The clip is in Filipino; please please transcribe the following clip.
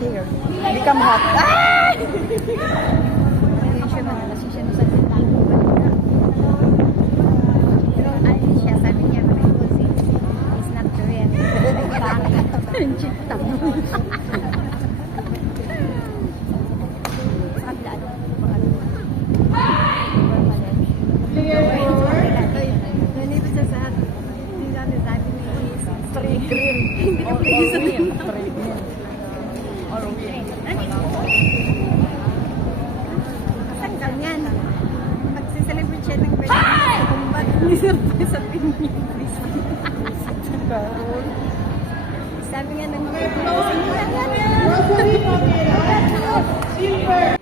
here. Become hot. Ah! Siya, sabi niya, it's not Korean. Chitang. Tanggal yan. Magsiselebrate siya ng birthday sa kumbat. Hindi sa Pinoy. Sabi nga ng birthday. Silver!